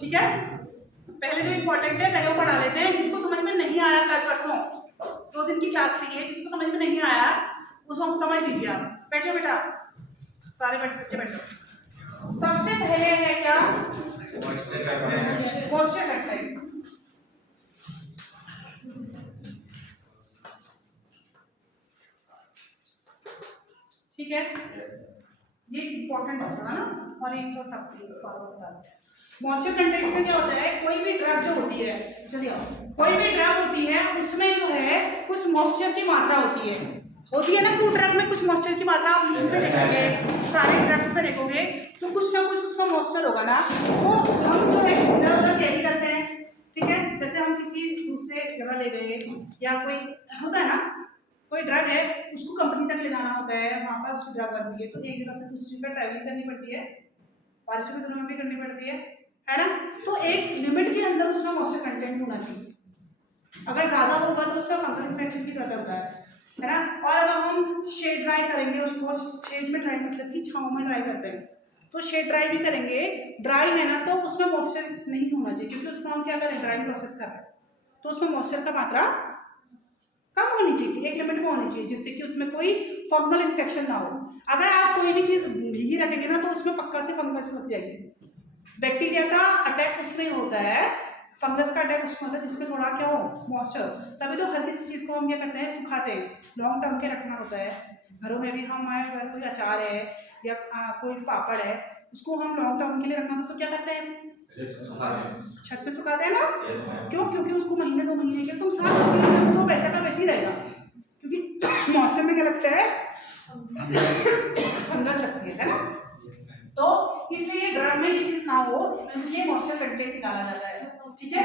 ठीक है, पहले जो इंपॉर्टेंट है पहले वो पढ़ा लेते हैं। जिसको समझ में नहीं आया कल परसों 2 दिन की क्लास थी ये, जिसको समझ में नहीं आया उसको हम समझ लीजिए। आप बैठो बेटा, सारे बच्चे बैठो। सबसे पहले है क्या, मॉइस्चर कंटेंट। ठीक है, ये इंपॉर्टेंट होता है ना, और एक तो होता है मॉइस्चर कंटेंट में क्या होता है, कोई भी ड्रग जो होती है, चलिए कोई भी ड्रग होती है उसमें जो है कुछ मॉइस्चर की मात्रा होती है ना। फ्रूट ड्रग में कुछ मॉइस्चर की मात्रा आप उसमें देखोगे, सारे ड्रग्स में देखोगे तो कुछ ना कुछ उसमें मॉइस्चर होगा ना। तो हम जो है इधर उधर कैरी करते हैं, ठीक है। जैसे हम किसी दूसरे जगह ले गए या कोई होता है ना, कोई ड्रग है उसको कंपनी तक ले जाना होता है, वहाँ पर उसकी ड्रग बनती है तो एक जगह से दूसरी जगह ट्रैवलिंग करनी पड़ती है, बारिश के दिनों में भी करनी पड़ती है ना। तो एक लिमिट के अंदर उसमें मॉइस्चर कंटेंट होना चाहिए, अगर ज़्यादा होगा तो उसमें फंगल इन्फेक्शन की तरह होता है ना। और अब हम शेड ड्राई करेंगे उसको, शेड में ड्राई मतलब कि छाँव में ड्राई करते हैं, तो शेड ड्राई भी करेंगे, ड्राई है ना तो उसमें मॉइस्चर नहीं होना चाहिए, क्योंकि उसमें हम क्या करें, ड्राइंग प्रोसेस कर रहे हैं तो उसमें मॉइस्चर का मात्रा कम होनी चाहिए, एक लिमिट में होनी चाहिए, जिससे कि उसमें कोई फंगल इन्फेक्शन ना हो। अगर आप कोई भी चीज़ भीगी रखेंगे ना तो उसमें पक्का से फंगस लग जाएगी। बैक्टीरिया का अटैक उसमें होता है, फंगस का अटैक उसमें होता है जिसमें थोड़ा क्या हो मॉइस्चर। तभी तो हर किसी चीज़ को हम क्या करते हैं, सुखाते हैं, लॉन्ग टर्म के रखना होता है। घरों में भी हमारे घर कोई अचार है या कोई पापड़ है, उसको हम लॉन्ग टर्म के लिए रखना तो क्या करते हैं, छत पे सुखाते हैं ना। क्यों, क्योंकि उसको महीने 2 महीने के तुम साफ रखोगे तो वैसा का वैसे ही रहेगा, क्योंकि मॉइस्चर में क्या लगता है, फंगस लगती है ना। तो इसलिए ड्रग में ये चीज ना हो, इसलिए मॉइस्चर कंटेंट निकाला जाता है, ठीक है।